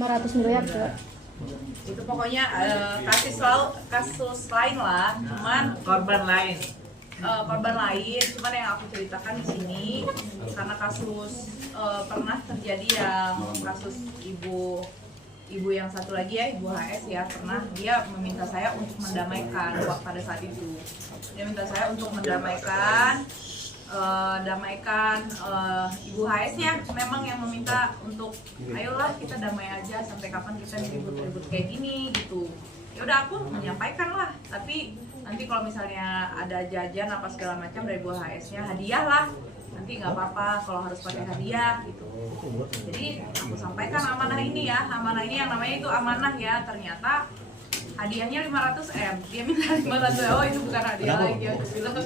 500 miliar ke itu pokoknya kasus lain lah, cuman korban lain. korban lain, cuman yang aku ceritakan di sini karena kasus pernah terjadi yang kasus ibu yang satu lagi ya, ibu HS ya, pernah dia meminta saya untuk mendamaikan pada saat itu. Dia minta saya untuk mendamaikan ibu HS ya, memang yang meminta untuk ayolah kita damai aja, sampai kapan kita ribut-ribut kayak gini gitu. Ya udah, aku menyampaikan lah, tapi nanti kalau misalnya ada jajan apa segala macam dari ibu HS-nya, hadiah lah, nanti nggak apa-apa kalau harus pakai hadiah gitu. Jadi aku sampaikan amanah ini ya, amanah ini yang namanya itu amanah ya, ternyata hadiahnya 500M, dia minta 500M, oh itu bukan hadiah lagi, aku bilang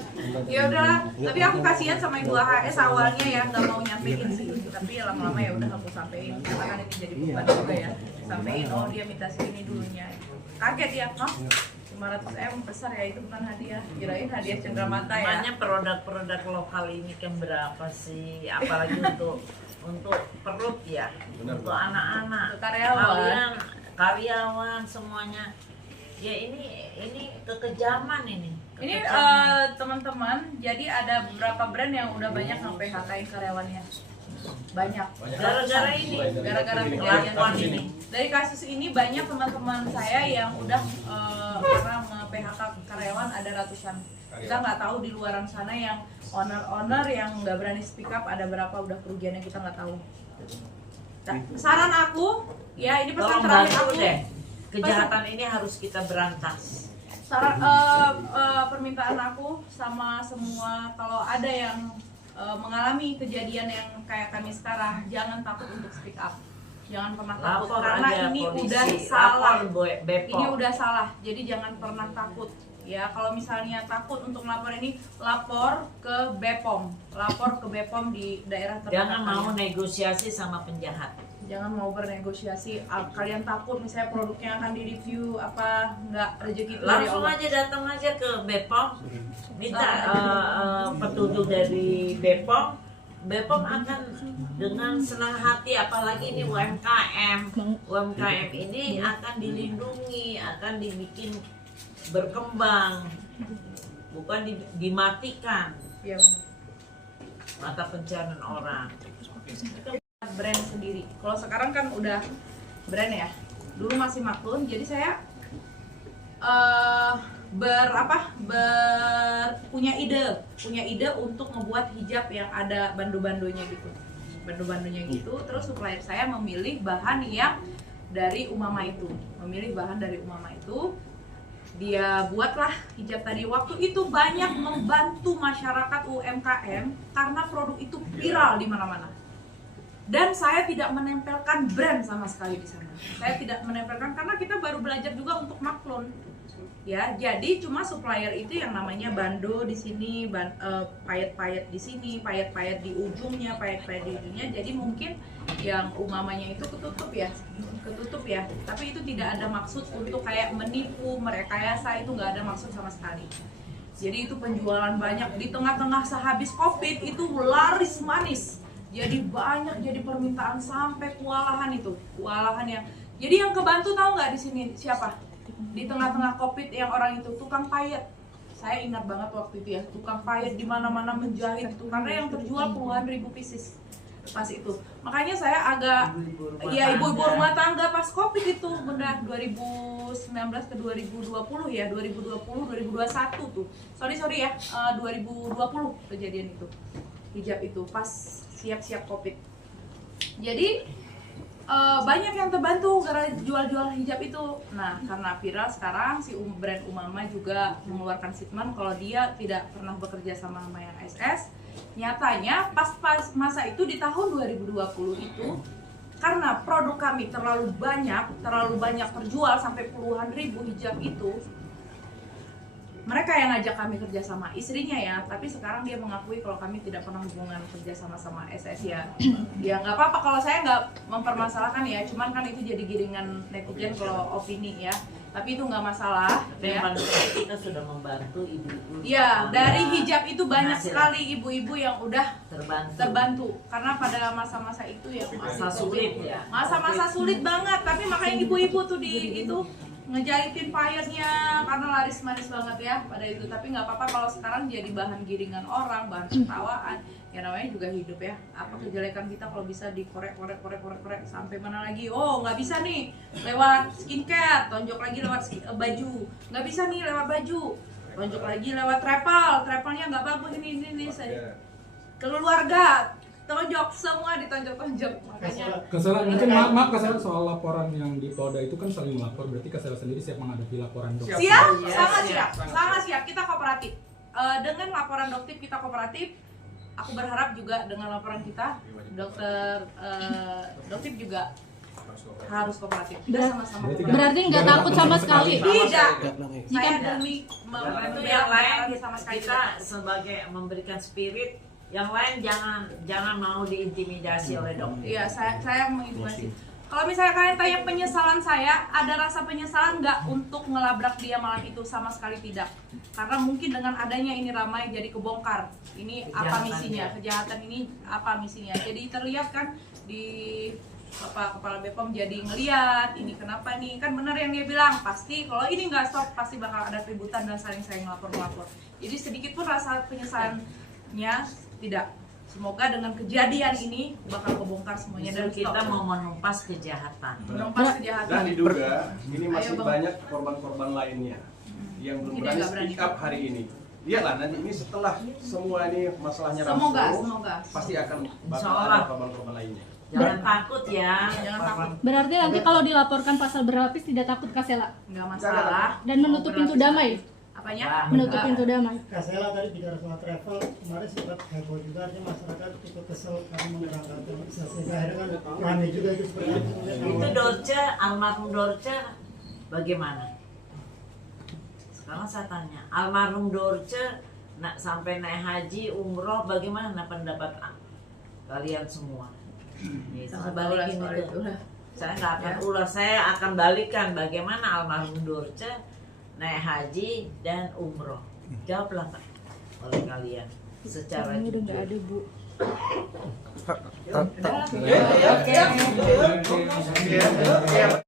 ya udahlah. Tapi aku kasihan sama ibu HS awalnya ya, nggak mau nyampein sih, tapi lama-lama ya udah aku sampein, karena kan ini jadi beban juga ya, sampein oh dia minta segini dulunya. Kaget ya, hah? 500M besar ya, itu bukan hadiah, kirain hadiah cenderamata ya. Namanya produk-produk lokal ini kan berapa sih, apalagi untuk perut ya, untuk anak-anak, karyawan semuanya. Ya ini kekejaman ini. Ini teman-teman, jadi ada beberapa brand yang udah banyak nge-PHK-in karyawannya. Banyak. Gara-gara ini, gara-gara kejadian ini. Dari kasus ini banyak teman-teman saya yang udah karena nge-PHK karyawan ada ratusan. Kita nggak tahu di luaran sana yang owner yang nggak berani speak up ada berapa udah kerugiannya, kita nggak tahu. Nah, saran aku, ya ini pesan terakhir aku deh. Kejahatan ini harus kita berantas. Saran permintaan aku sama semua, kalau ada yang mengalami kejadian yang kayak kami sekarang, jangan takut untuk speak up, jangan pernah takut, karena ini udah salah, ini udah salah, jadi jangan pernah takut ya. Kalau misalnya takut untuk melapor ini, lapor ke BPOM, lapor ke BPOM di daerah terdekat. Jangan mau negosiasi sama penjahat, jangan mau bernegosiasi. Kalian takut misalnya produknya akan direview apa, nggak rezeki itu dari langsung Allah. aja datang aja ke BPOM, minta petunjuk dari BPOM. BPOM akan dengan senang hati, apalagi ini UMKM ini akan dilindungi, akan dibikin berkembang, bukan dimatikan Iya, mata pencarian orang. brand sendiri. Kalau sekarang kan udah brand ya. Dulu masih maklum, jadi saya punya ide untuk membuat hijab yang ada bandu-bandunya gitu. Terus supplier saya memilih bahan yang dari Umama itu, dia buatlah hijab tadi. Waktu itu banyak membantu masyarakat UMKM karena produk itu viral di mana-mana. Dan saya tidak menempelkan brand sama sekali di sana. Saya tidak menempelkan karena kita baru belajar juga untuk maklun. Ya, jadi cuma supplier itu yang namanya bando di sini, payet-payet di sini, payet-payet di ujungnya, Jadi mungkin yang Umamanya itu ketutup ya. Tapi itu tidak ada maksud untuk kayak menipu, merekayasa, itu nggak ada maksud sama sekali. Jadi itu penjualan banyak di tengah-tengah sehabis COVID itu laris manis. Jadi banyak, jadi permintaan sampai kewalahan yang. Jadi yang kebantu tahu nggak di sini siapa? Di tengah-tengah COVID yang orang itu tukang payet. Saya ingat banget waktu itu ya, tukang payet di mana-mana menjahit itu, karena yang terjual puluhan ribu pieces pas itu. Makanya saya agak ibu-ibu rumah tangga pas COVID itu benar 2019 ke 2020 ya, 2021 tuh. Sorry ya, 2020 kejadian itu. Hijab itu pas siap-siap COVID. Jadi banyak yang terbantu karena jual-jual hijab itu. Nah, karena viral sekarang si brand Umama juga mengeluarkan statement kalau dia tidak pernah bekerja sama yang SS. Nyatanya pas masa itu di tahun 2020 itu, karena produk kami terlalu banyak terjual sampai puluhan ribu hijab itu, mereka yang ngajak kami kerja sama, istrinya ya, tapi sekarang dia mengakui kalau kami tidak pernah hubungan kerja sama SS ya. Ya nggak apa-apa kalau saya nggak mempermasalahkan ya, cuman kan itu jadi giringan netizen kalau opini ya. tapi itu nggak masalah. Tapi yang paling penting kita sudah membantu ibu-ibu. Ya, dari hijab itu banyak Hasil. sekali ibu-ibu yang udah terbantu. karena pada masa-masa itu ya Masa sulit ya. masa-masa sulit banget, tapi makanya ibu-ibu tuh di itu ngejahitin payetnya karena laris manis banget ya pada itu. Tapi nggak apa-apa kalau sekarang jadi bahan giringan orang, bahan tertawaan. Ya namanya juga hidup ya. Apa kejelekan kita kalau bisa dikorek sampai mana lagi? Oh nggak bisa nih lewat skincare, tonjok lagi lewat baju. Nggak bisa nih lewat baju, tonjok lagi lewat travelnya nggak bagus ini saya. Keluarga tonjok, semua ditonjok-tonjok. Makanya Kasela mungkin maaf Kasela soal laporan yang di Polda itu kan saling melapor, berarti Kasela sendiri siap menghadapi laporan dokter. siap, Yes, sangat siap. Kita kooperatif. Dengan laporan dokter kita kooperatif. Aku berharap juga dengan laporan kita dokter juga harus kooperatif. Kita sama-sama kooperatif. Berarti nggak takut sama sekali. Tidak. Saya Jika- demi Itu yang lain sama sekali kita tidak. sebagai memberikan spirit, yang lain jangan mau diintimidasi oleh dokter. Iya, saya mengintimidasi. Kalau misalnya kalian tanya penyesalan saya, ada rasa penyesalan nggak untuk ngelabrak dia malam itu? Sama sekali tidak. Karena mungkin dengan adanya ini ramai jadi kebongkar. Ini apa Kejahatan misinya? ya. Kejahatan ini apa misinya? Jadi terlihat kan di kepala BPOM jadi ngeliat ini kenapa nih, kan benar yang dia bilang, pasti kalau ini nggak stop pasti bakal ada keributan dan saling melapor. Jadi sedikit pun rasa penyesalannya tidak. Semoga dengan kejadian ini bakal kebongkar semuanya dan Justru kita stop. mau menumpas kejahatan. Menumpas kejahatan. Dan diduga ini masih Ayo, Bang. banyak korban-korban lainnya yang belum Mungkin berani nggak berani. speak up hari ini. Lihatlah nanti ini setelah semua ini masalahnya Semoga. pasti akan bakal Insyaallah. ada korban-korban lainnya. Jangan takut ya. Jangan takut. Berarti nanti kalau dilaporkan pasal berlapis tidak takut Kasela Nggak masalah. dan menutup pintu damai. Apanya? Menutup pintu damai. Kasela tadi bicara soal travel, kemarin sempat heboh juga, artinya masyarakat ikut kesel karena menggunakan organisasi, sehingga akhirnya kan ramai juga itu seperti itu. Itu Dorce, almarhum Dorce bagaimana? Sekarang saya tanya, almarhum Dorce sampai naik haji, umroh, bagaimana pendapat kalian semua? Nih, saya balikin itu. Saya nggak akan ulas, saya akan balikan bagaimana almarhum Dorce naik haji dan umroh. Jawablah Pak oleh kalian secara Ini udah jujur. nggak ada Bu. Oke.